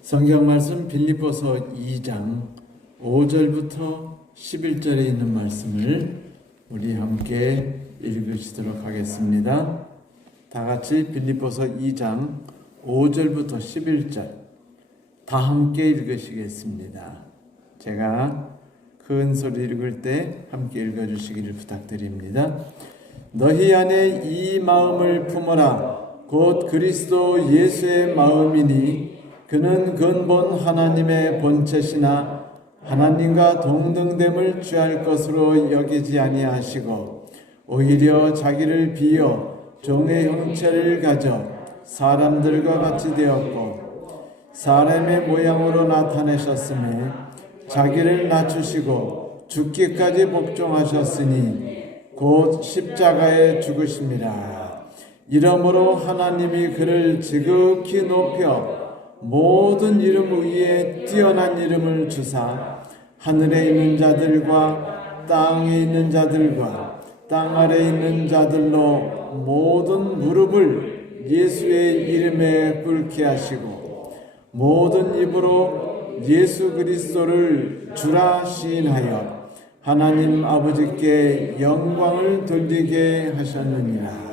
성경 말씀 빌립보서 2장 5절부터 11절에 있는 말씀을 우리 함께 읽으시도록 하겠습니다. 다 같이 빌립보서 2장 5절부터 11절 다 함께 읽으시겠습니다. 제가 큰 소리 읽을 때 함께 읽어주시기를 부탁드립니다. 너희 안에 이 마음을 품어라. 곧 그리스도 예수의 마음이니 그는 근본 하나님의 본체시나 하나님과 동등됨을 취할 것으로 여기지 아니하시고 오히려 자기를 비어 종의 형체를 가져 사람들과 같이 되었고 사람의 모양으로 나타내셨으며 자기를 낮추시고 죽기까지 복종하셨으니 곧 십자가에 죽으심이라. 이러므로 하나님이 그를 지극히 높여 모든 이름 위에 뛰어난 이름을 주사 하늘에 있는 자들과 땅에 있는 자들과 땅 아래에 있는 자들로 모든 무릎을 예수의 이름에 꿇게 하시고 모든 입으로 예수 그리스도를 주라 시인하여 하나님 아버지께 영광을 돌리게 하셨느니라.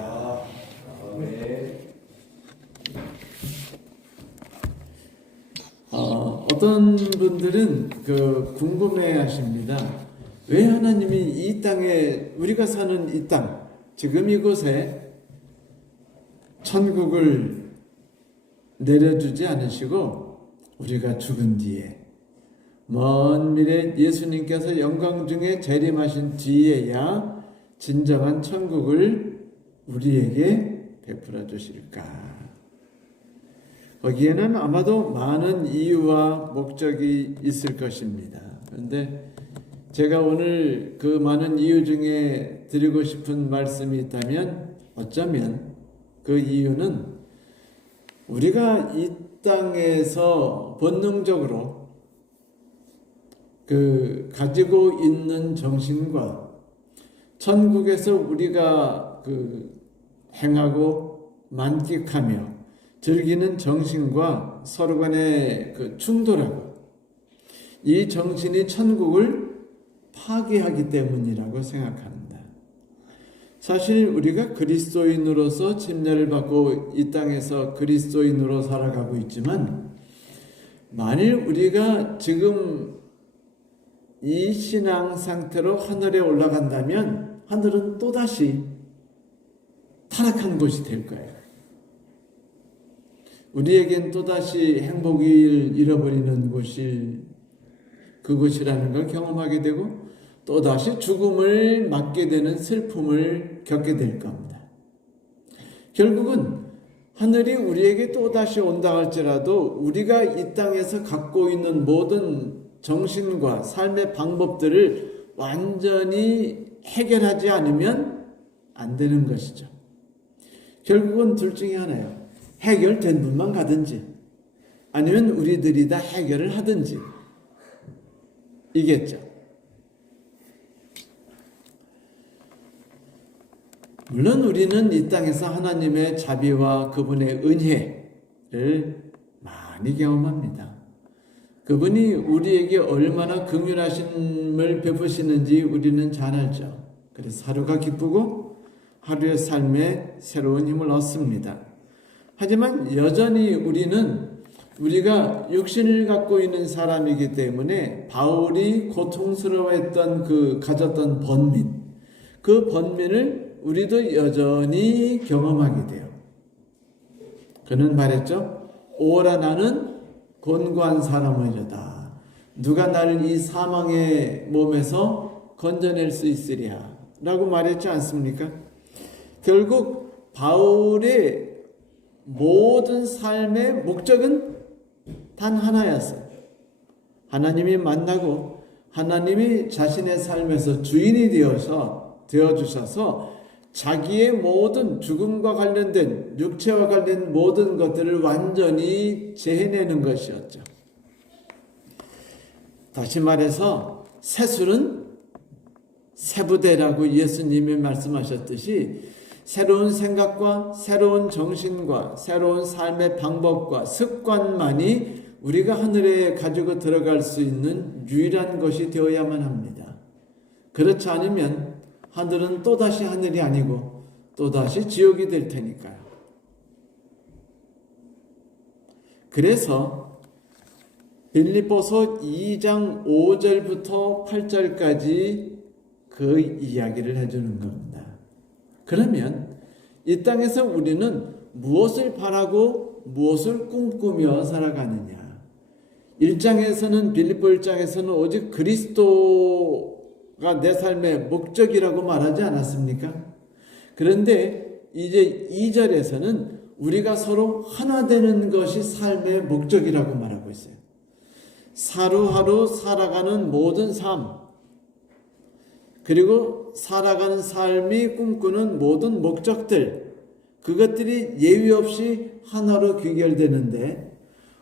어떤 분들은 궁금해 하십니다. 왜 하나님이 이 땅에, 우리가 사는 이 땅, 지금 이곳에 천국을 내려주지 않으시고 우리가 죽은 뒤에 먼 미래 예수님께서 영광 중에 재림하신 뒤에야 진정한 천국을 우리에게 베풀어 주실까? 거기에는 아마도 많은 이유와 목적이 있을 것입니다. 그런데 제가 오늘 그 많은 이유 중에 드리고 싶은 말씀이 있다면 어쩌면 그 이유는 우리가 이 땅에서 본능적으로 가지고 있는 정신과 천국에서 우리가 행하고 만끽하며 즐기는 정신과 서로 간에 충돌하고 이 정신이 천국을 파괴하기 때문이라고 생각합니다. 사실 우리가 그리스도인으로서 침례를 받고 이 땅에서 그리스도인으로 살아가고 있지만 만일 우리가 지금 이 신앙 상태로 하늘에 올라간다면 하늘은 또다시 타락한 곳이 될 거예요. 우리에겐 또다시 행복을 잃어버리는 그곳이라는 걸 경험하게 되고 또다시 죽음을 맞게 되는 슬픔을 겪게 될 겁니다. 결국은 하늘이 우리에게 또다시 온다 할지라도 우리가 이 땅에서 갖고 있는 모든 정신과 삶의 방법들을 완전히 해결하지 않으면 안 되는 것이죠. 결국은 둘 중에 하나예요. 해결된 분만 가든지 아니면 우리들이 다 해결을 하든지 이겠죠. 물론 우리는 이 땅에서 하나님의 자비와 그분의 은혜를 많이 경험합니다. 그분이 우리에게 얼마나 긍휼하심을 베푸시는지 우리는 잘 알죠. 그래서 하루가 기쁘고 하루의 삶에 새로운 힘을 얻습니다. 하지만 여전히 우리가 육신을 갖고 있는 사람이기 때문에 바울이 고통스러워했던 가졌던 번민, 그 번민을 우리도 여전히 경험하게 돼요. 그는 말했죠. 오라 나는 곤고한 사람이로다. 누가 나를 이 사망의 몸에서 건져낼 수 있으랴 라고 말했지 않습니까? 결국 바울의 모든 삶의 목적은 단 하나였어요. 하나님이 만나고 하나님이 자신의 삶에서 주인이 되어주셔서 자기의 모든 죽음과 관련된 육체와 관련된 모든 것들을 완전히 재해내는 것이었죠. 다시 말해서 세술은 세부대라고 예수님이 말씀하셨듯이 새로운 생각과 새로운 정신과 새로운 삶의 방법과 습관만이 우리가 하늘에 가지고 들어갈 수 있는 유일한 것이 되어야만 합니다. 그렇지 않으면 하늘은 또다시 하늘이 아니고 또다시 지옥이 될 테니까요. 그래서 빌립보서 2장 5절부터 8절까지 그 이야기를 해주는 겁니다. 그러면 이 땅에서 우리는 무엇을 바라고 무엇을 꿈꾸며 살아가느냐? 1장에서는 빌립보 1장에서는 오직 그리스도가 내 삶의 목적이라고 말하지 않았습니까? 그런데 이제 2절에서는 우리가 서로 하나 되는 것이 삶의 목적이라고 말하고 있어요. 하루하루 살아가는 모든 삶, 그리고 살아가는 삶이 꿈꾸는 모든 목적들, 그것들이 예외 없이 하나로 귀결되는데,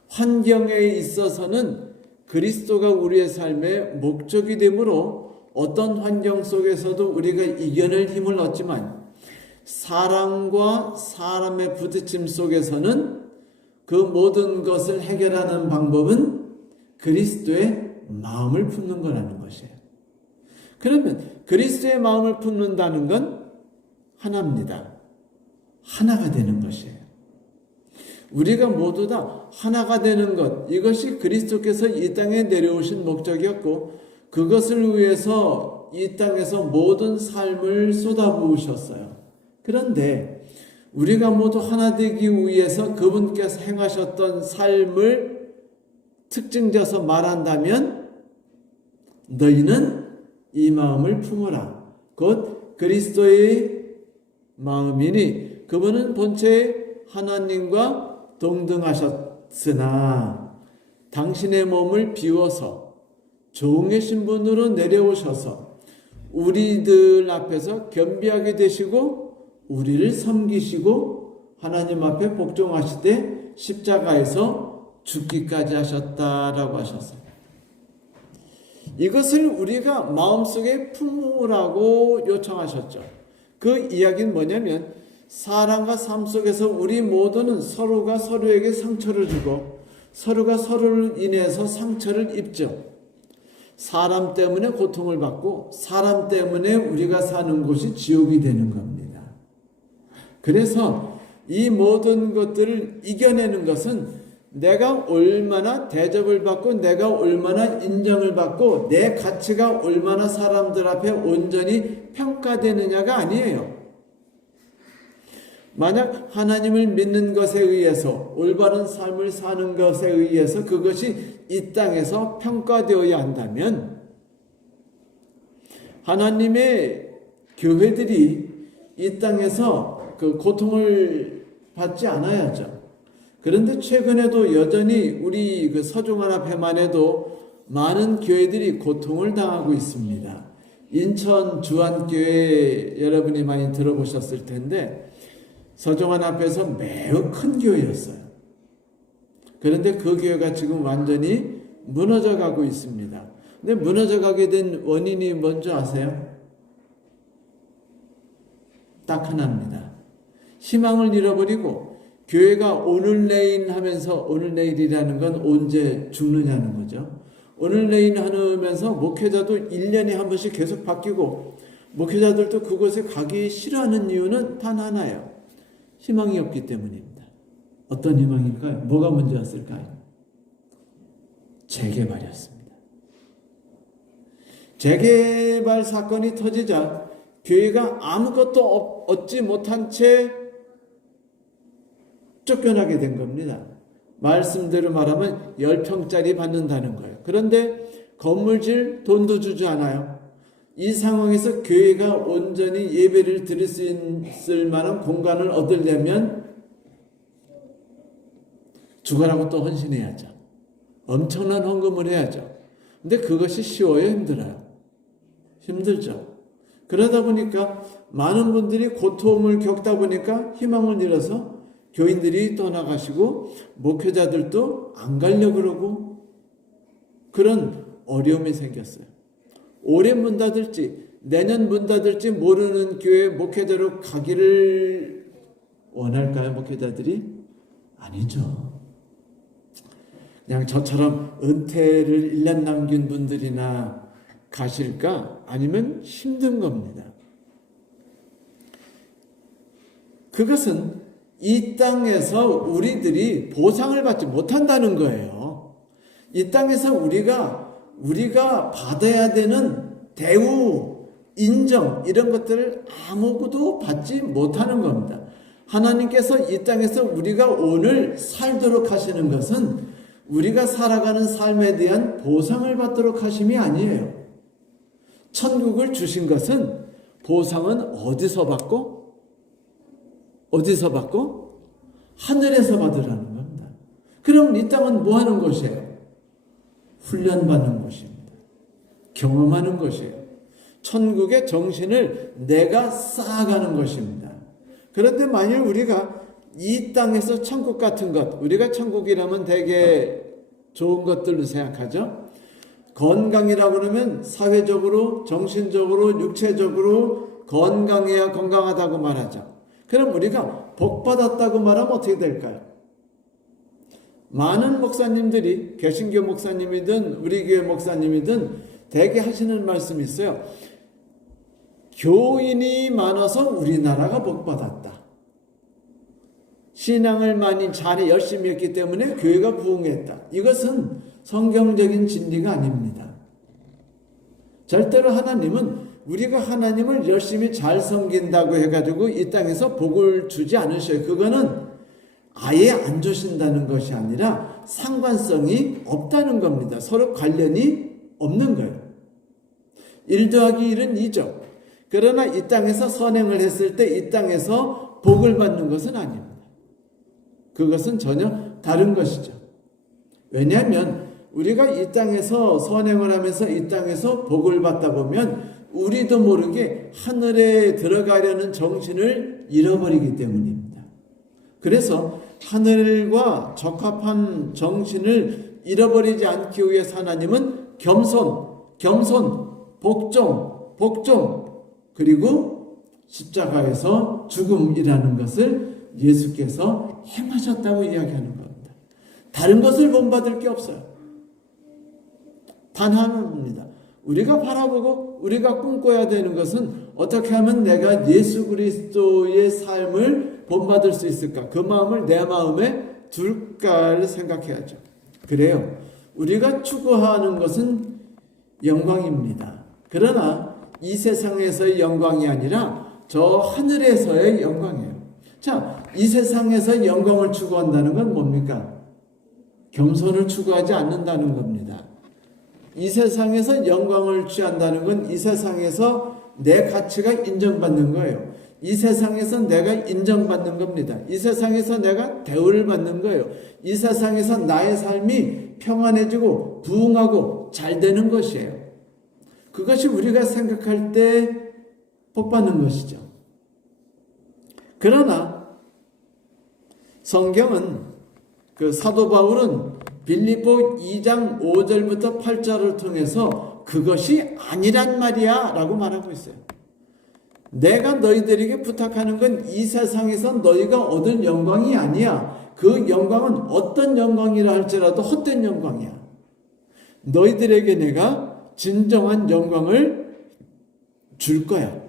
환경에 있어서는 그리스도가 우리의 삶의 목적이 되므로 어떤 환경 속에서도 우리가 이겨낼 힘을 얻지만, 사람과 사람의 부딪힘 속에서는 그 모든 것을 해결하는 방법은 그리스도의 마음을 품는 거라는 것이에요. 그러면 그리스도의 마음을 품는다는 건 하나입니다. 하나가 되는 것이에요. 우리가 모두 다 하나가 되는 것, 이것이 그리스도께서 이 땅에 내려오신 목적이었고, 그것을 위해서 이 땅에서 모든 삶을 쏟아부으셨어요. 그런데 우리가 모두 하나 되기 위해서 그분께서 행하셨던 삶을 특징져서 말한다면, 너희는 이 마음을 품어라. 곧 그리스도의 마음이니, 그분은 본체 하나님과 동등하셨으나 당신의 몸을 비워서 종의 신분으로 내려오셔서 우리들 앞에서 겸비하게 되시고 우리를 섬기시고 하나님 앞에 복종하실 때 십자가에서 죽기까지 하셨다라고 하셨어요. 이것을 우리가 마음속에 품으라고 요청하셨죠. 그 이야기는 뭐냐면, 사랑과 삶 속에서 우리 모두는 서로가 서로에게 상처를 주고 서로가 서로를 인해서 상처를 입죠. 사람 때문에 고통을 받고 사람 때문에 우리가 사는 곳이 지옥이 되는 겁니다. 그래서 이 모든 것들을 이겨내는 것은 내가 얼마나 대접을 받고 내가 얼마나 인정을 받고 내 가치가 얼마나 사람들 앞에 온전히 평가되느냐가 아니에요. 만약 하나님을 믿는 것에 의해서 올바른 삶을 사는 것에 의해서 그것이 이 땅에서 평가되어야 한다면 하나님의 교회들이 이 땅에서 그 고통을 받지 않아야죠. 그런데 최근에도 여전히 우리 그 서중환합회만 해도 많은 교회들이 고통을 당하고 있습니다. 인천 주안교회 여러분이 많이 들어보셨을 텐데 서중환합회에서 매우 큰 교회였어요. 그런데 그 교회가 지금 완전히 무너져 가고 있습니다. 근데 무너져 가게 된 원인이 뭔지 아세요? 딱 하나입니다. 희망을 잃어버리고 교회가 오늘 내일 하면서 오늘 내일이라는 건 언제 죽느냐는 거죠. 오늘 내일 하면서 목회자도 1년에 한 번씩 계속 바뀌고 목회자들도 그곳에 가기 싫어하는 이유는 단 하나예요. 희망이 없기 때문입니다. 어떤 희망일까요? 뭐가 문제였을까요? 재개발이었습니다. 재개발 사건이 터지자 교회가 아무것도 얻지 못한 채 쫓겨나게 된 겁니다. 말씀대로 말하면 10평짜리 받는다는 거예요. 그런데 건물질 돈도 주지 않아요. 이 상황에서 교회가 온전히 예배를 드릴 수 있을 만한 공간을 얻으려면 죽어라고 또 헌신해야죠. 엄청난 헌금을 해야죠. 근데 그것이 쉬워요? 힘들어요? 힘들죠. 그러다 보니까 많은 분들이 고통을 겪다 보니까 희망을 잃어서 교인들이 떠나가시고 목회자들도 안 가려고 그러고 그런 어려움이 생겼어요. 올해 문 닫을지 내년 문 닫을지 모르는 교회 목회자로 가기를 원할까요, 목회자들이? 아니죠. 그냥 저처럼 은퇴를 1년 남긴 분들이나 가실까? 아니면 힘든 겁니다. 그것은 이 땅에서 우리들이 보상을 받지 못한다는 거예요. 이 땅에서 우리가 받아야 되는 대우, 인정 이런 것들을 아무것도 받지 못하는 겁니다. 하나님께서 이 땅에서 우리가 오늘 살도록 하시는 것은 우리가 살아가는 삶에 대한 보상을 받도록 하심이 아니에요. 천국을 주신 것은 보상은 어디서 받고? 어디서 받고? 하늘에서 받으라는 겁니다. 그럼 이 땅은 뭐 하는 곳이에요? 훈련받는 곳입니다. 경험하는 곳이에요. 천국의 정신을 내가 쌓아가는 것입니다. 그런데 만일 우리가 이 땅에서 천국 같은 것, 우리가 천국이라면 되게 좋은 것들로 생각하죠. 건강이라고 그러면 사회적으로, 정신적으로, 육체적으로 건강해야 건강하다고 말하죠. 그럼 우리가 복받았다고 말하면 어떻게 될까요? 많은 목사님들이, 개신교 목사님이든 우리 교회 목사님이든 대개 하시는 말씀이 있어요. 교인이 많아서 우리나라가 복받았다. 신앙을 많이 잘해 열심히 했기 때문에 교회가 부흥했다. 이것은 성경적인 진리가 아닙니다. 절대로 하나님은 우리가 하나님을 열심히 잘 섬긴다고 해가지고 이 땅에서 복을 주지 않으셔요. 그거는 아예 안 주신다는 것이 아니라 상관성이 없다는 겁니다. 서로 관련이 없는 거예요. 1 더하기 1은 2죠. 그러나 이 땅에서 선행을 했을 때 이 땅에서 복을 받는 것은 아닙니다. 그것은 전혀 다른 것이죠. 왜냐하면 우리가 이 땅에서 선행을 하면서 이 땅에서 복을 받다 보면 우리도 모르게 하늘에 들어가려는 정신을 잃어버리기 때문입니다. 그래서 하늘과 적합한 정신을 잃어버리지 않기 위해서 하나님은 겸손, 복종, 그리고 십자가에서 죽음이라는 것을 예수께서 행하셨다고 이야기하는 겁니다. 다른 것을 본받을 게 없어요. 단 하나입니다. 우리가 바라보고 우리가 꿈꿔야 되는 것은 어떻게 하면 내가 예수 그리스도의 삶을 본받을 수 있을까? 그 마음을 내 마음에 둘까를 생각해야죠. 그래요. 우리가 추구하는 것은 영광입니다. 그러나 이 세상에서의 영광이 아니라 저 하늘에서의 영광이에요. 자, 이 세상에서 영광을 추구한다는 건 뭡니까? 겸손을 추구하지 않는다는 겁니다. 이 세상에서 영광을 취한다는 건 이 세상에서 내 가치가 인정받는 거예요. 이 세상에서 내가 인정받는 겁니다. 이 세상에서 내가 대우를 받는 거예요. 이 세상에서 나의 삶이 평안해지고 부흥하고 잘 되는 것이에요. 그것이 우리가 생각할 때 복받는 것이죠. 그러나 성경은 그 사도 바울은 빌립보 2장 5절부터 8절을 통해서 그것이 아니란 말이야 라고 말하고 있어요. 내가 너희들에게 부탁하는 건 이 세상에서 너희가 얻을 영광이 아니야. 그 영광은 어떤 영광이라 할지라도 헛된 영광이야. 너희들에게 내가 진정한 영광을 줄 거야.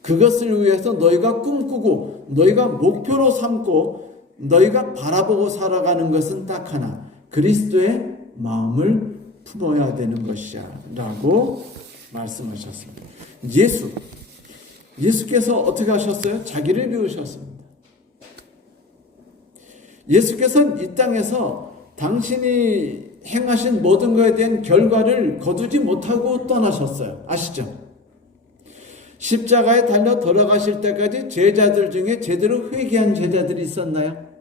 그것을 위해서 너희가 꿈꾸고 너희가 목표로 삼고 너희가 바라보고 살아가는 것은 딱 하나, 그리스도의 마음을 품어야 되는 것이야 라고 말씀하셨습니다. 예수께서 어떻게 하셨어요? 자기를 비우셨습니다. 예수께서는 이 땅에서 당신이 행하신 모든 것에 대한 결과를 거두지 못하고 떠나셨어요. 아시죠? 십자가에 달려 돌아가실 때까지 제자들 중에 제대로 회개한 제자들이 있었나요?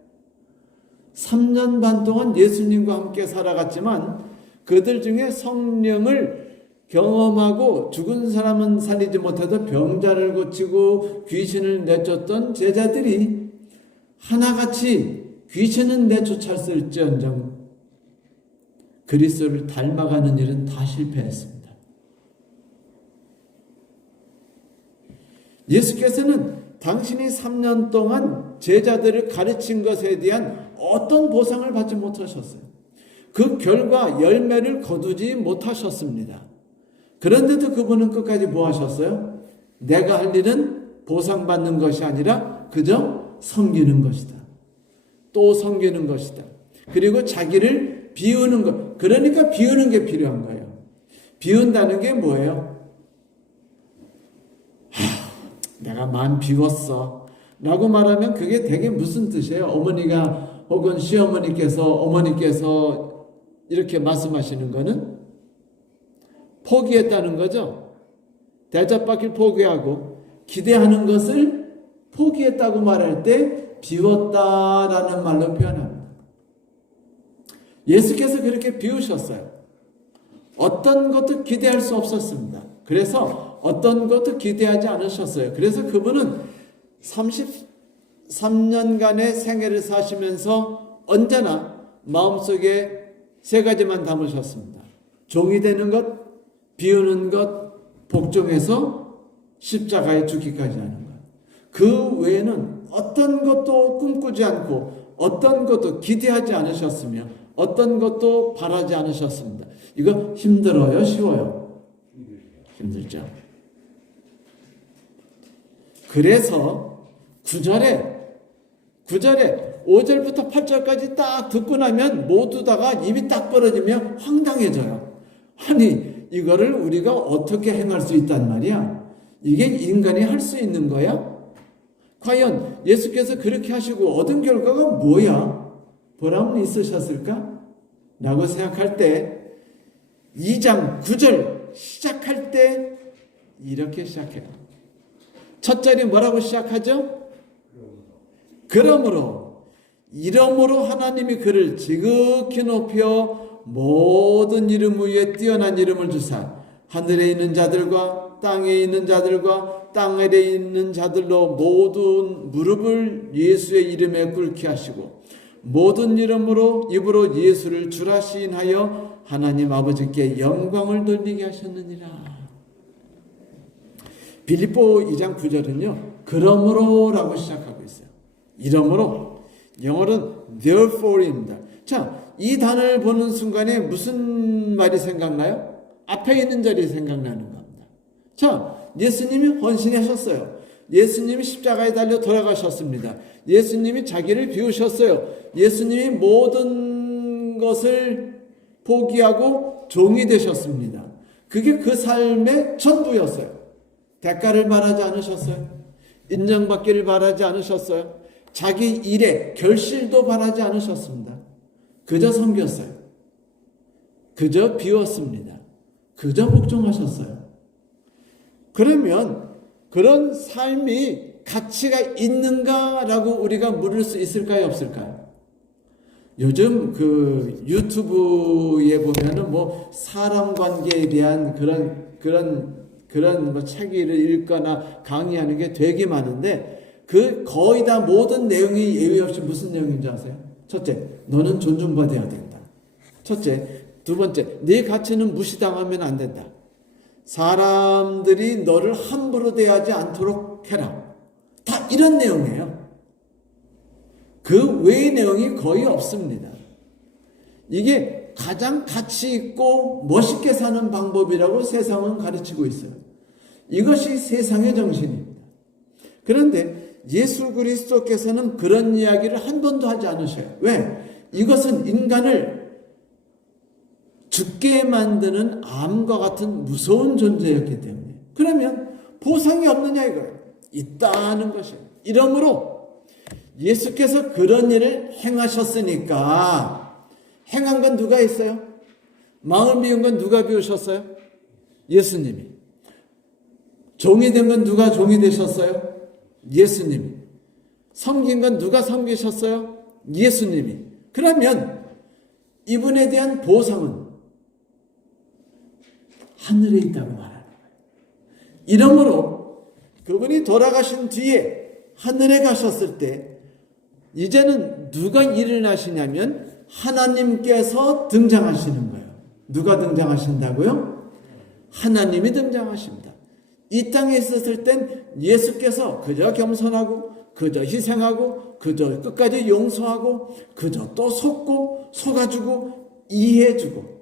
3년 반 동안 예수님과 함께 살아갔지만 그들 중에 성령을 경험하고 죽은 사람은 살리지 못해도 병자를 고치고 귀신을 내쫓던 제자들이 하나같이 귀신은 내쫓았을지언정 그리스도를 닮아가는 일은 다 실패했습니다. 예수께서는 당신이 3년 동안 제자들을 가르친 것에 대한 어떤 보상을 받지 못하셨어요. 그 결과 열매를 거두지 못하셨습니다. 그런데도 그분은 끝까지 뭐 하셨어요? 내가 할 일은 보상받는 것이 아니라 그저 섬기는 것이다. 또 섬기는 것이다. 그리고 자기를 비우는 것. 그러니까 비우는 게 필요한 거예요. 비운다는 게 뭐예요? 내가 마음 비웠어 라고 말하면 그게 되게 무슨 뜻이에요? 어머니가 혹은 어머니께서 이렇게 말씀하시는 거는 포기했다는 거죠. 대접받길 포기하고 기대하는 것을 포기했다고 말할 때 비웠다라는 말로 표현합니다. 예수께서 그렇게 비우셨어요. 어떤 것도 기대할 수 없었습니다. 그래서 어떤 것도 기대하지 않으셨어요. 그래서 그분은 33년간의 생애를 사시면서 언제나 마음속에 세 가지만 담으셨습니다. 종이 되는 것, 비우는 것, 복종해서 십자가에 죽기까지 하는 것. 그 외에는 어떤 것도 꿈꾸지 않고 어떤 것도 기대하지 않으셨으며 어떤 것도 바라지 않으셨습니다. 이거 힘들어요? 쉬워요? 힘들죠. 그래서 9절에 5절부터 8절까지 딱 듣고 나면 모두 다가 입이 딱 벌어지며 황당해져요. 아니 이거를 우리가 어떻게 행할 수 있단 말이야? 이게 인간이 할 수 있는 거야? 과연 예수께서 그렇게 하시고 얻은 결과가 뭐야? 보람은 있으셨을까? 라고 생각할 때 2장 9절 시작할 때 이렇게 시작해요. 첫 절이 뭐라고 시작하죠? 이러므로 하나님이 그를 지극히 높여 모든 이름 위에 뛰어난 이름을 주사 하늘에 있는 자들과 땅에 있는 자들과 땅 아래에 있는 자들로 모든 무릎을 예수의 이름에 꿇게 하시고 모든 입으로 예수를 주라 시인하여 하나님 아버지께 영광을 돌리게 하셨느니라. 빌립보 2장 9절은요. 그러므로라고 시작하고 있어요. 이러므로 영어로는 therefore입니다. 자, 이 단어를 보는 순간에 무슨 말이 생각나요? 앞에 있는 절이 생각나는 겁니다. 자, 예수님이 헌신하셨어요. 예수님이 십자가에 달려 돌아가셨습니다. 예수님이 자기를 비우셨어요. 예수님이 모든 것을 포기하고 종이 되셨습니다. 그게 그 삶의 전부였어요. 대가를 바라지 않으셨어요. 인정받기를 바라지 않으셨어요. 자기 일에 결실도 바라지 않으셨습니다. 그저 섬겼어요. 그저 비웠습니다. 그저 복종하셨어요. 그러면 그런 삶이 가치가 있는가라고 우리가 물을 수 있을까요? 없을까요? 요즘 그 유튜브에 보면은 뭐 사람 관계에 대한 그런 뭐 책을 읽거나 강의하는 게 되게 많은데 그 거의 다 모든 내용이 예외 없이 무슨 내용인지 아세요? 첫째, 너는 존중받아야 된다. 첫째, 두 번째, 네 가치는 무시당하면 안 된다. 사람들이 너를 함부로 대하지 않도록 해라. 다 이런 내용이에요. 그 외의 내용이 거의 없습니다. 이게 가장 가치 있고 멋있게 사는 방법이라고 세상은 가르치고 있어요. 이것이 세상의 정신입니다. 그런데 예수 그리스도께서는 그런 이야기를 한 번도 하지 않으셔요. 왜? 이것은 인간을 죽게 만드는 암과 같은 무서운 존재였기 때문에. 그러면 보상이 없느냐 이거예요. 있다는 것이에요. 이러므로 예수께서 그런 일을 행하셨으니까 행한 건 누가 했어요? 마음 비운 건 누가 비우셨어요? 예수님이. 종이 된 건 누가 종이 되셨어요? 예수님이. 섬긴 건 누가 섬기셨어요? 예수님이. 그러면 이분에 대한 보상은 하늘에 있다고 말하는 거예요. 이러므로 그분이 돌아가신 뒤에 하늘에 가셨을 때 이제는 누가 일을 하시냐면 하나님께서 등장하시는 거예요. 누가 등장하신다고요? 하나님이 등장하십니다. 이 땅에 있었을 땐 예수께서 그저 겸손하고 그저 희생하고 그저 끝까지 용서하고 그저 또 속아주고 이해해주고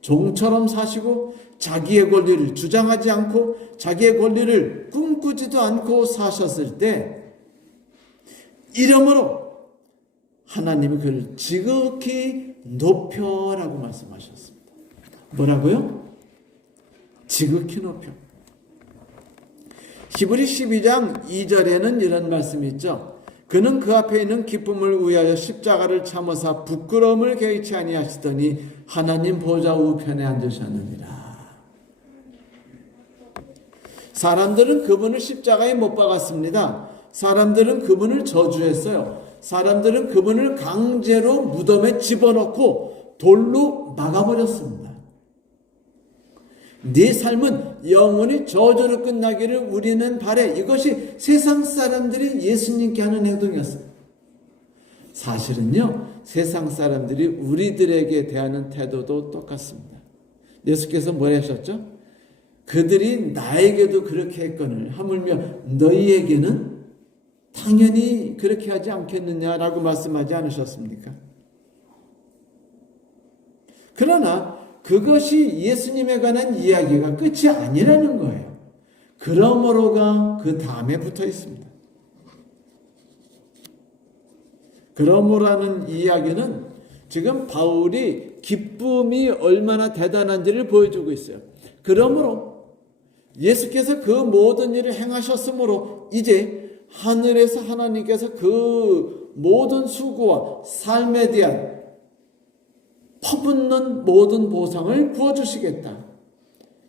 종처럼 사시고 자기의 권리를 주장하지 않고 자기의 권리를 꿈꾸지도 않고 사셨을 때 이러므로 하나님이 그를 지극히 높여라고 말씀하셨습니다. 뭐라고요? 지극히 높여. 히브리 12장 2절에는 이런 말씀이 있죠. 그는 그 앞에 있는 기쁨을 위하여 십자가를 참으사 부끄러움을 개의치 아니하시더니 하나님 보좌 우편에 앉으셨느니라. 사람들은 그분을 십자가에 못 박았습니다. 사람들은 그분을 저주했어요. 사람들은 그분을 강제로 무덤에 집어넣고 돌로 막아버렸습니다. 네 삶은 영원히 저주로 끝나기를 우리는 바래. 이것이 세상 사람들이 예수님께 하는 행동이었어요. 사실은요, 세상 사람들이 우리들에게 대하는 태도도 똑같습니다. 예수께서 뭐라 하셨죠? 그들이 나에게도 그렇게 했거늘 하물며 너희에게는 당연히 그렇게 하지 않겠느냐라고 말씀하지 않으셨습니까? 그러나 그것이 예수님에 관한 이야기가 끝이 아니라는 거예요. 그러므로가 그 다음에 붙어 있습니다. 그러므로라는 이야기는 지금 바울이 기쁨이 얼마나 대단한지를 보여주고 있어요. 그러므로 예수께서 그 모든 일을 행하셨으므로 이제 하늘에서 하나님께서 그 모든 수고와 삶에 대한 퍼붓는 모든 보상을 부어주시겠다.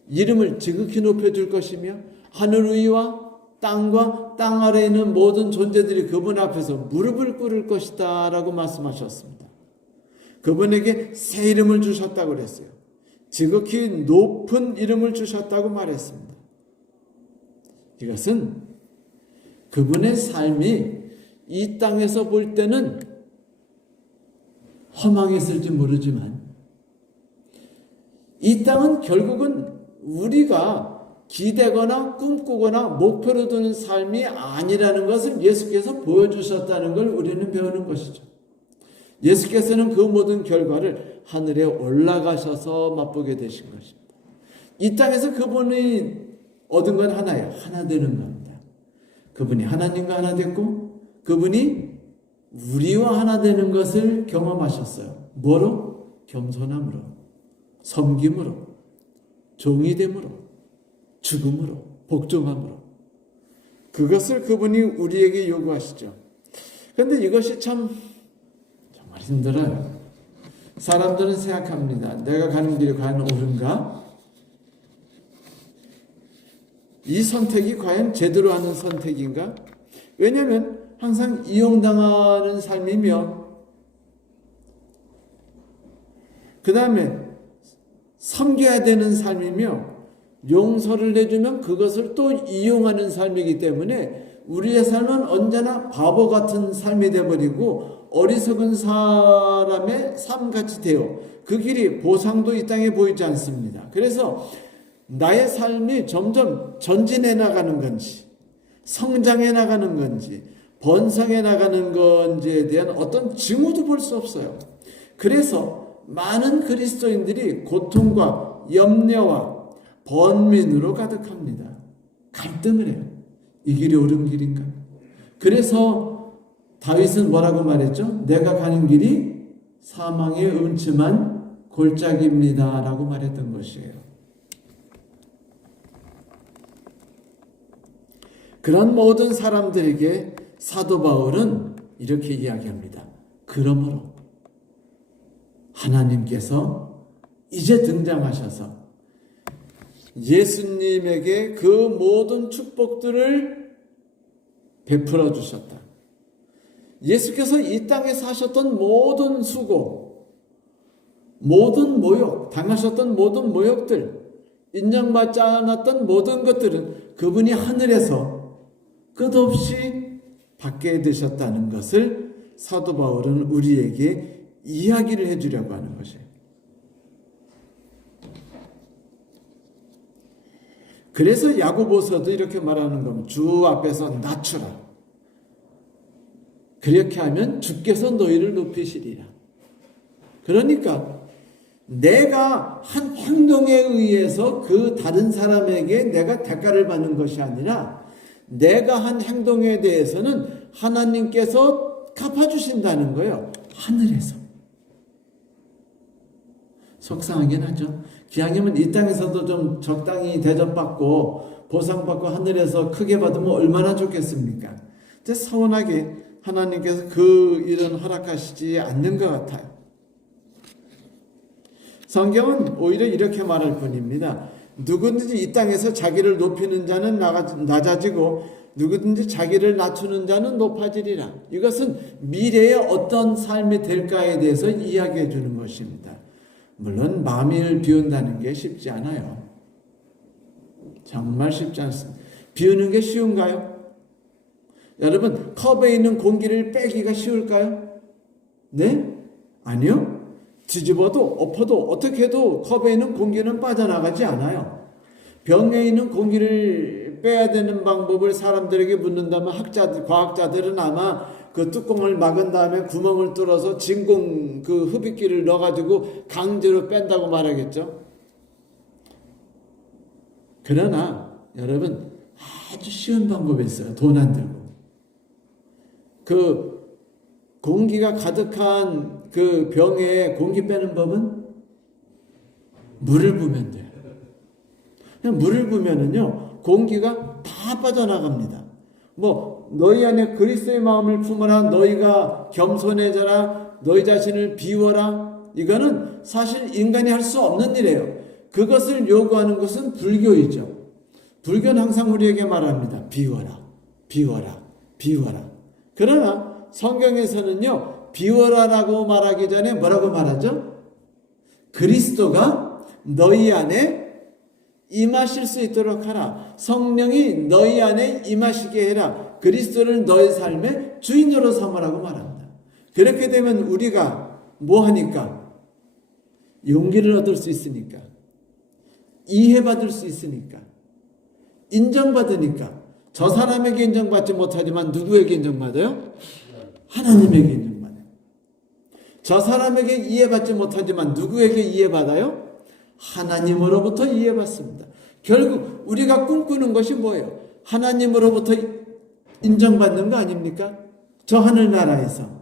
이름을 지극히 높여줄 것이며 하늘 위와 땅과 땅 아래에 있는 모든 존재들이 그분 앞에서 무릎을 꿇을 것이다 라고 말씀하셨습니다. 그분에게 새 이름을 주셨다고 그랬어요. 지극히 높은 이름을 주셨다고 말했습니다. 이것은 그분의 삶이 이 땅에서 볼 때는 허망했을지 모르지만 이 땅은 결국은 우리가 기대거나 꿈꾸거나 목표로 두는 삶이 아니라는 것을 예수께서 보여주셨다는 걸 우리는 배우는 것이죠. 예수께서는 그 모든 결과를 하늘에 올라가셔서 맛보게 되신 것입니다. 이 땅에서 그분이 얻은 건 하나예요. 하나 되는 겁니다. 그분이 하나님과 하나 됐고 그분이 우리와 하나 되는 것을 경험하셨어요. 뭐로? 겸손함으로, 섬김으로, 종이됨으로, 죽음으로, 복종함으로. 그것을 그분이 우리에게 요구하시죠. 그런데 이것이 정말 힘들어요. 사람들은 생각합니다. 내가 가는 길이 과연 옳은가? 이 선택이 과연 제대로 하는 선택인가? 왜냐하면 항상 이용당하는 삶이며 그 다음에 섬겨야 되는 삶이며 용서를 내주면 그것을 또 이용하는 삶이기 때문에 우리의 삶은 언제나 바보 같은 삶이 되어버리고 어리석은 사람의 삶같이 되어 그 길이 보상도 이 땅에 보이지 않습니다. 그래서 나의 삶이 점점 전진해 나가는 건지 성장해 나가는 건지 번성해 나가는 건지에 대한 어떤 징후도 볼 수 없어요. 그래서 많은 그리스도인들이 고통과 염려와 번민으로 가득합니다. 갈등을 해요. 이 길이 옳은 길인가? 그래서 다윗은 뭐라고 말했죠? 내가 가는 길이 사망의 음침한 골짜기입니다 라고 말했던 것이에요. 그런 모든 사람들에게 사도 바울은 이렇게 이야기합니다. 그러므로 하나님께서 이제 등장하셔서 예수님에게 그 모든 축복들을 베풀어 주셨다. 예수께서 이 땅에 사셨던 모든 수고, 모든 모욕, 당하셨던 모든 모욕들, 인정받지 않았던 모든 것들은 그분이 하늘에서 끝없이 받게 되셨다는 것을 사도 바울은 우리에게 이야기를 해주려고 하는 것이에요. 그래서 야고보서도 이렇게 말하는 겁니다. 주 앞에서 낮추라. 그렇게 하면 주께서 너희를 높이시리라. 그러니까 내가 한 행동에 의해서 그 다른 사람에게 내가 대가를 받는 것이 아니라 내가 한 행동에 대해서는 하나님께서 갚아주신다는 거예요. 하늘에서. 속상하긴 하죠. 기왕이면 이 땅에서도 좀 적당히 대접받고 보상받고 하늘에서 크게 받으면 얼마나 좋겠습니까? 근데 서운하게 하나님께서 그 일은 허락하시지 않는 것 같아요. 성경은 오히려 이렇게 말할 뿐입니다. 누구든지 이 땅에서 자기를 높이는 자는 낮아지고 누구든지 자기를 낮추는 자는 높아지리라. 이것은 미래의 어떤 삶이 될까에 대해서 이야기해 주는 것입니다. 물론 마음을 비운다는 게 쉽지 않아요. 정말 쉽지 않습니다. 비우는 게 쉬운가요? 여러분, 컵에 있는 공기를 빼기가 쉬울까요? 네? 아니요. 뒤집어도 엎어도 어떻게 해도 컵에 있는 공기는 빠져나가지 않아요. 병에 있는 공기를 빼야 되는 방법을 사람들에게 묻는다면 과학자들은 아마 그 뚜껑을 막은 다음에 구멍을 뚫어서 진공 그 흡입기를 넣어가지고 강제로 뺀다고 말하겠죠. 그러나 여러분, 아주 쉬운 방법이 있어요. 돈 안 들고. 그 공기가 가득한 그 병에 공기 빼는 법은 물을 부으면 돼요. 그냥 물을 부으면은요, 공기가 다 빠져나갑니다. 너희 안에 그리스도의 마음을 품어라, 너희가 겸손해져라, 너희 자신을 비워라. 이거는 사실 인간이 할 수 없는 일이에요. 그것을 요구하는 것은 불교이죠. 불교는 항상 우리에게 말합니다. 비워라, 비워라, 비워라. 그러나 성경에서는요, 비워라라고 말하기 전에 뭐라고 말하죠? 그리스도가 너희 안에 임하실 수 있도록 하라. 성령이 너희 안에 임하시게 해라. 그리스도를 너희 삶의 주인으로 삼으라고 말합니다. 그렇게 되면 우리가 뭐 하니까? 용기를 얻을 수 있으니까, 이해받을 수 있으니까, 인정받으니까. 저 사람에게 인정받지 못하지만 누구에게 인정받아요? 하나님에게 인정받아요. 저 사람에게 이해받지 못하지만 누구에게 이해받아요? 하나님으로부터 이해받습니다. 결국 우리가 꿈꾸는 것이 뭐예요? 하나님으로부터 인정받는 거 아닙니까? 저 하늘나라에서.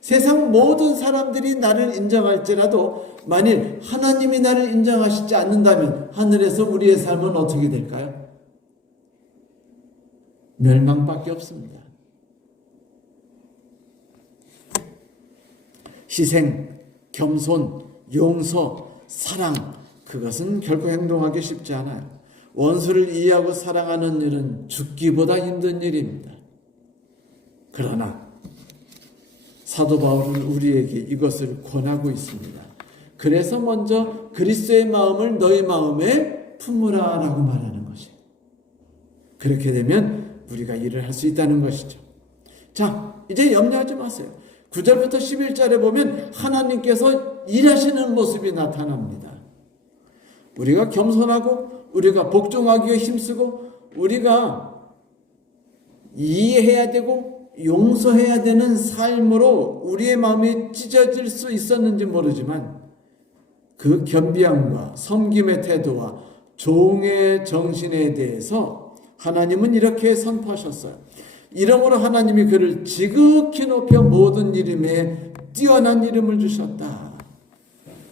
세상 모든 사람들이 나를 인정할지라도 만일 하나님이 나를 인정하시지 않는다면 하늘에서 우리의 삶은 어떻게 될까요? 멸망밖에 없습니다. 희생, 겸손, 용서, 사랑, 그것은 결코 행동하기 쉽지 않아요. 원수를 이해하고 사랑하는 일은 죽기보다 힘든 일입니다. 그러나 사도 바울은 우리에게 이것을 권하고 있습니다. 그래서 먼저 그리스도의 마음을 너희 마음에 품으라 라고 말하는 것이에요. 그렇게 되면 우리가 일을 할 수 있다는 것이죠. 자, 이제 염려하지 마세요. 9절부터 11절에 보면 하나님께서 일하시는 모습이 나타납니다. 우리가 겸손하고 우리가 복종하기에 힘쓰고 우리가 이해해야 되고 용서해야 되는 삶으로 우리의 마음이 찢어질 수 있었는지 모르지만 그 겸비함과 섬김의 태도와 종의 정신에 대해서 하나님은 이렇게 선포하셨어요. 이름으로 하나님이 그를 지극히 높여 모든 이름에 뛰어난 이름을 주셨다.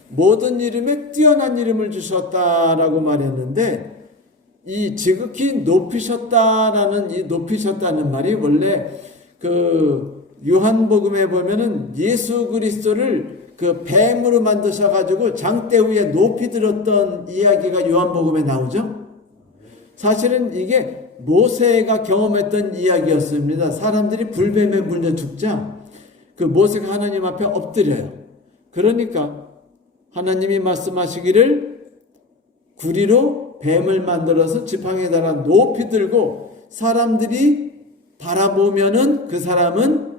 모든 이름에 뛰어난 이름을 주셨다라고 말했는데 이 지극히 높이셨다라는 이 높이셨다는 말이 원래 그 요한복음에 보면은 예수 그리스도를 그 뱀으로 만드셔 가지고 장대 위에 높이 들었던 이야기가 요한복음에 나오죠. 사실은 이게 모세가 경험했던 이야기였습니다. 사람들이 불뱀에 물려 죽자 그 모세가 하나님 앞에 엎드려요. 그러니까 하나님이 말씀하시기를 구리로 뱀을 만들어서 지팡이에다가 높이 들고 사람들이 바라보면은 그 사람은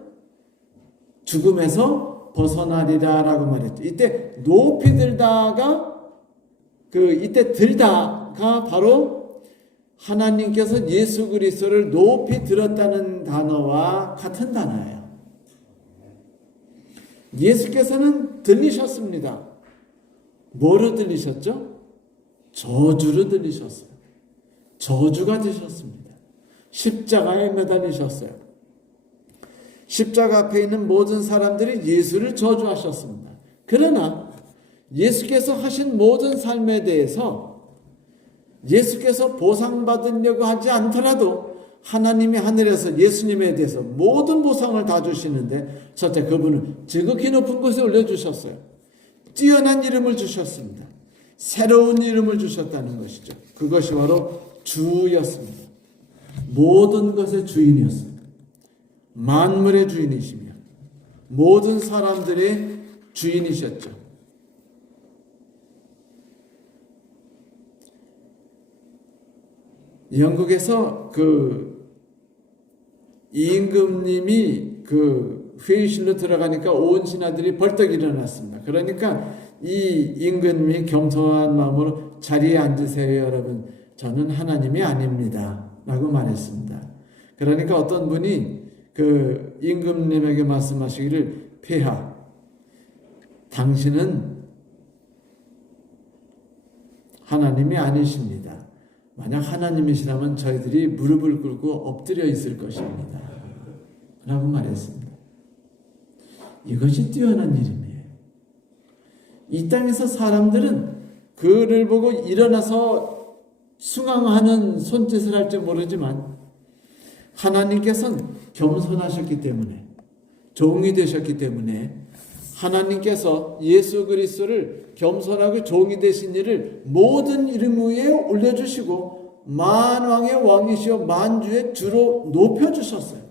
죽음에서 벗어나리라 라고 말했죠. 이때 높이 들다가 이때 들다가 바로 하나님께서 예수 그리스도를 높이 들었다는 단어와 같은 단어예요. 예수께서는 들리셨습니다. 뭐로 들리셨죠? 저주로 들리셨어요. 저주가 되셨습니다. 십자가에 매달리셨어요. 십자가 앞에 있는 모든 사람들이 예수를 저주하셨습니다. 그러나 예수께서 하신 모든 삶에 대해서 예수께서 보상받으려고 하지 않더라도 하나님이 하늘에서 예수님에 대해서 모든 보상을 다 주시는데, 첫째, 그분은 지극히 높은 곳에 올려주셨어요. 뛰어난 이름을 주셨습니다. 새로운 이름을 주셨다는 것이죠. 그것이 바로 주였습니다. 모든 것의 주인이었습니다. 만물의 주인이시며 모든 사람들의 주인이셨죠. 영국에서 임금님이 회의실로 들어가니까 온 신하들이 벌떡 일어났습니다. 그러니까 이 임금님이 겸손한 마음으로 자리에 앉으세요, 여러분. 저는 하나님이 아닙니다. 라고 말했습니다. 그러니까 어떤 분이 임금님에게 말씀하시기를, 폐하, 당신은 하나님이 아니십니다. 만약 하나님이시라면 저희들이 무릎을 꿇고 엎드려 있을 것입니다. 라고 말했습니다. 이것이 뛰어난 일이에요. 이 땅에서 사람들은 그를 보고 일어나서 숭앙하는 손짓을 할지 모르지만 하나님께서는 겸손하셨기 때문에, 종이 되셨기 때문에 하나님께서 예수 그리스도를 겸손하고 종이 되신 일을 모든 이름 위에 올려주시고 만왕의 왕이시여 만주의 주로 높여주셨어요.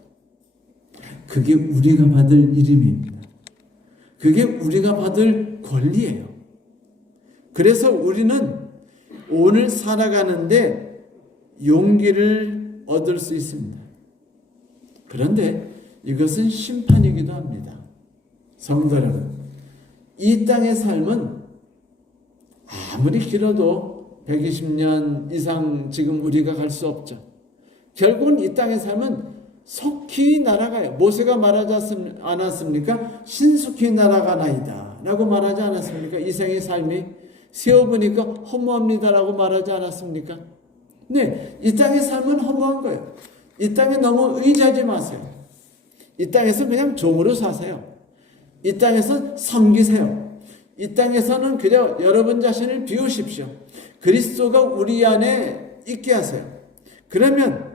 그게 우리가 받을 이름입니다. 그게 우리가 받을 권리예요. 그래서 우리는 오늘 살아가는데 용기를 얻을 수 있습니다. 그런데 이것은 심판이기도 합니다. 성도 여러분, 이 땅의 삶은 아무리 길어도 120년 이상 지금 우리가 갈 수 없죠. 결국은 이 땅의 삶은 속히 날아가요. 모세가 말하지 않았습니까? 신속히 날아가나이다 라고 말하지 않았습니까? 이 생의 삶이 세어보니까 허무합니다 라고 말하지 않았습니까? 네, 이 땅의 삶은 허무한 거예요. 이 땅에 너무 의지하지 마세요. 이 땅에서 그냥 종으로 사세요. 이 땅에서 섬기세요. 이 땅에서는 그저 여러분 자신을 비우십시오. 그리스도가 우리 안에 있게 하세요. 그러면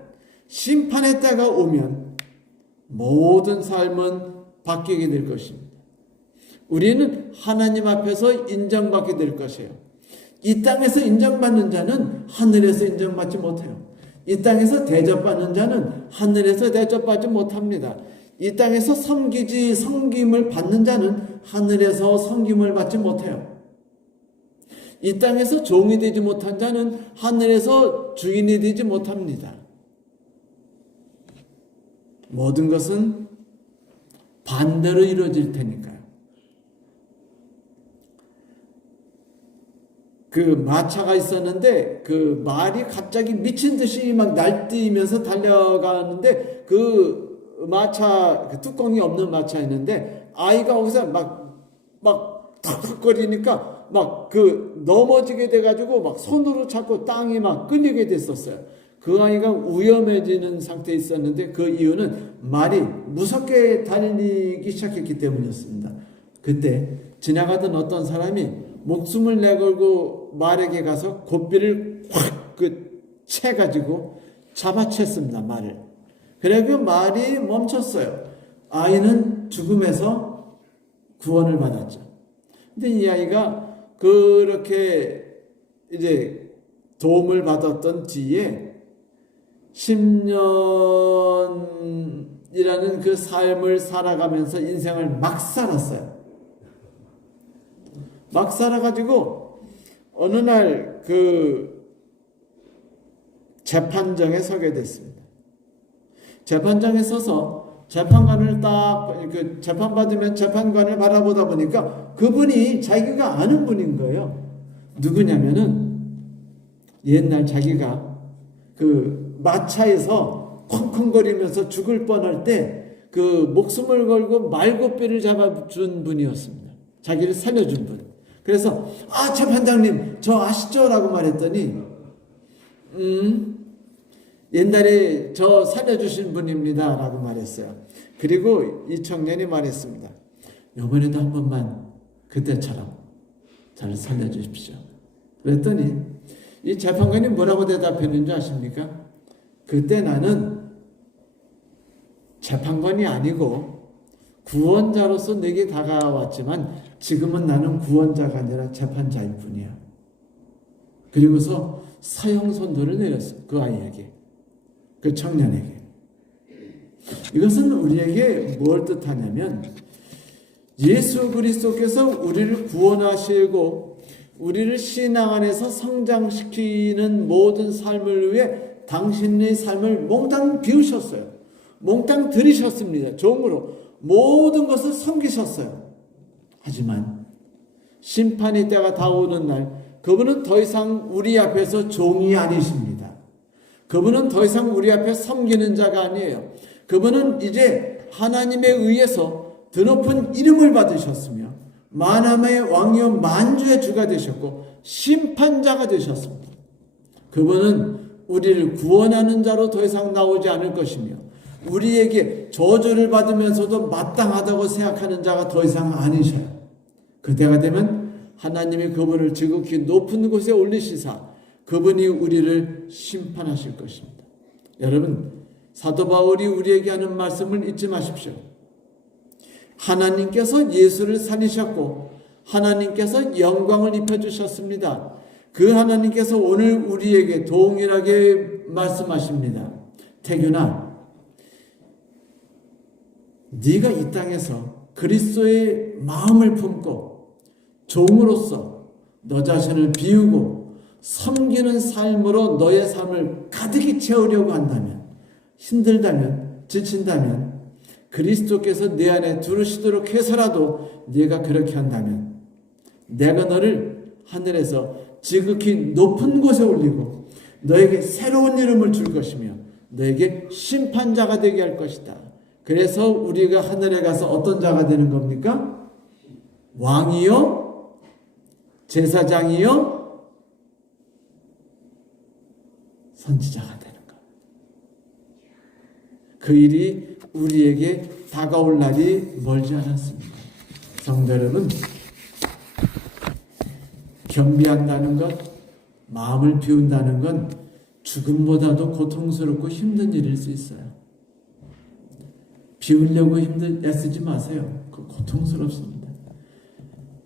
심판의 때가 오면 모든 삶은 바뀌게 될 것입니다. 우리는 하나님 앞에서 인정받게 될 것이에요. 이 땅에서 인정받는 자는 하늘에서 인정받지 못해요. 이 땅에서 대접받는 자는 하늘에서 대접받지 못합니다. 이 땅에서 섬김을 받는 자는 하늘에서 섬김을 받지 못해요. 이 땅에서 종이 되지 못한 자는 하늘에서 주인이 되지 못합니다. 모든 것은 반대로 이루어질 테니까요. 마차가 있었는데 말이 갑자기 미친 듯이 막 날뛰면서 달려가는데 마차, 뚜껑이 없는 마차였는데 아이가 거기서 막 덕덕거리니까 넘어지게 돼가지고 막 손으로 잡고 땅이 막 끌리게 됐었어요. 그 아이가 위험해지는 상태에 있었는데 그 이유는 말이 무섭게 달리기 시작했기 때문이었습니다. 그때 지나가던 어떤 사람이 목숨을 내걸고 말에게 가서 고삐를 확 채가지고 잡아챘습니다. 말을. 그래서 말이 멈췄어요. 아이는 죽음에서 구원을 받았죠. 근데 이 아이가 그렇게 이제 도움을 받았던 뒤에 10년이라는 그 삶을 살아가면서 인생을 막 살았어요. 막 살아가지고 어느 날 재판정에 서게 됐습니다. 재판장에 서서 재판관을 재판받으면 재판관을 바라보다 보니까 그분이 자기가 아는 분인 거예요. 누구냐면은 옛날 자기가 그 마차에서 쿵쿵거리면서 죽을 뻔할 때 그 목숨을 걸고 말고뼈를 잡아준 분이었습니다. 자기를 살려준 분. 그래서 재판장님 저 아시죠? 라고 말했더니 옛날에 저 살려주신 분입니다 라고 말했어요. 그리고 이 청년이 말했습니다. 이번에도 한 번만 그때처럼 저를 살려주십시오. 그랬더니 이 재판관이 뭐라고 대답했는지 아십니까? 그때 나는 재판관이 아니고 구원자로서 내게 다가왔지만 지금은 나는 구원자가 아니라 재판자일 뿐이야. 그리고서 사형 선고를 내렸어요. 그 아이에게, 그 청년에게. 이것은 우리에게 뭘 뜻하냐면 예수 그리스도께서 우리를 구원하시고 우리를 신앙 안에서 성장시키는 모든 삶을 위해 당신의 삶을 몽땅 비우셨어요. 몽땅 들이셨습니다. 종으로 모든 것을 섬기셨어요. 하지만 심판의 때가 다오는 날 그분은 더 이상 우리 앞에서 종이 아니십니다. 그분은 더 이상 우리 앞에 섬기는 자가 아니에요. 그분은 이제 하나님에 의해서 드높은 이름을 받으셨으며 만함의 왕이요 만주의 주가 되셨고 심판자가 되셨습니다. 그분은 우리를 구원하는 자로 더 이상 나오지 않을 것이며 우리에게 저주를 받으면서도 마땅하다고 생각하는 자가 더 이상 아니셔요. 그때가 되면 하나님이 그분을 지극히 높은 곳에 올리시사 그분이 우리를 심판하실 것입니다. 여러분, 사도 바울이 우리에게 하는 말씀을 잊지 마십시오. 하나님께서 예수를 살리셨고 하나님께서 영광을 입혀주셨습니다. 그 하나님께서 오늘 우리에게 동일하게 말씀하십니다. 태균아, 네가 이 땅에서 그리스도의 마음을 품고 종으로서 너 자신을 비우고 섬기는 삶으로 너의 삶을 가득히 채우려고 한다면, 힘들다면, 지친다면 그리스도께서 내 안에 들으시도록 해서라도 네가 그렇게 한다면 내가 너를 하늘에서 지극히 높은 곳에 올리고 너에게 새로운 이름을 줄 것이며 너에게 심판자가 되게 할 것이다. 그래서 우리가 하늘에 가서 어떤 자가 되는 겁니까? 왕이요? 제사장이요? 선지자가 되는 것. 그 일이 우리에게 다가올 날이 멀지 않았습니다. 성도 여러분, 겸비한다는 것, 마음을 비운다는 건 죽음보다도 고통스럽고 힘든 일일 수 있어요. 비우려고 애쓰지 마세요. 그 고통스럽습니다.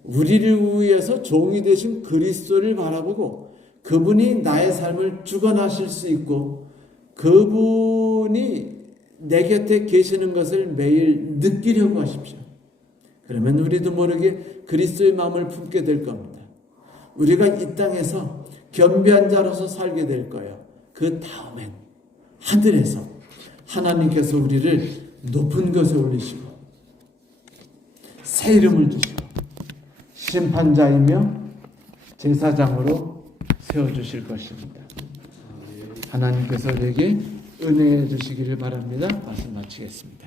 우리를 위해서 종이 되신 그리스도를 바라보고 그분이 나의 삶을 주관하실 수 있고 그분이 내 곁에 계시는 것을 매일 느끼려고 하십시오. 그러면 우리도 모르게 그리스도의 마음을 품게 될 겁니다. 우리가 이 땅에서 겸비한 자로서 살게 될 거예요. 그 다음엔 하늘에서 하나님께서 우리를 높은 것에 올리시고 새 이름을 주시고 심판자이며 제사장으로 세워주실 것입니다. 하나님께서 우리에게 은혜해 주시기를 바랍니다. 말씀 마치겠습니다.